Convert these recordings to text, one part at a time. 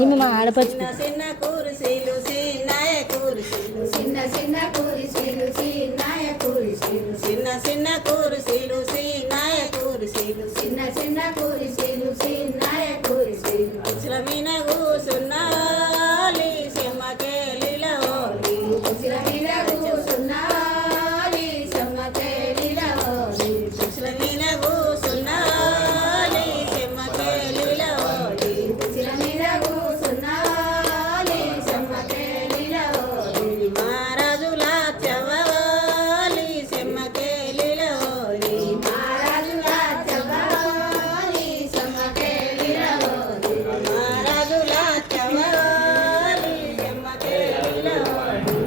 ఈమె మా ఆడపడుచు. చిన్న చిన్న కురిసీలు చిన్నాయ కురిసీలు చిన్న చిన్న కురిసీలు చిన్నాయ కురిసీలు చిన్న చిన్న కురిసీలు చిన్నాయ కురిసీలు చిన్న చిన్న కురిసీలు చిన్నాయ కురిసీలు కుర్చీల మీద కూసున్నాలి చెమ్మకేలిల ఓలి కుర్చీల మీద కూసున్నాలి చెమ్మకేలిల ఓలి కుర్చీల మీద కూసున్నాలి చెమ్మకేలిల ఓలి కుర్చీల మీద కూసున్నాలి చెమ్మకేలిల ఓలి మహారాజుల చవాలి చెమ్మకేలిల ఓలి మహారాజుల చవాలి చెమ్మకేలిల ఓలి మహారాజుల చవాలి చెమ్మకేలిల ఓలి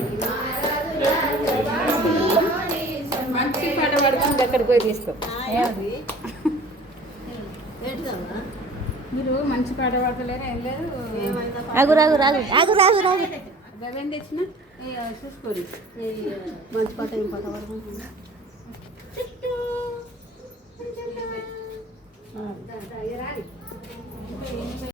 మంచి పాట పడుతుంది అక్కడికి పోయి తీసుకో. ఏమండి ఏంటిదమ్మా మీరు మంచి పాట పాడతలేరు ఏం లేదు. ఏమైందా ఆగు రాగు రాగు ఆగు రాగు రాగు. గవేం తెచ్చిన చూసుకోరు. మంచి పాట ఏం పాట పడుకుంటున్నా రాలి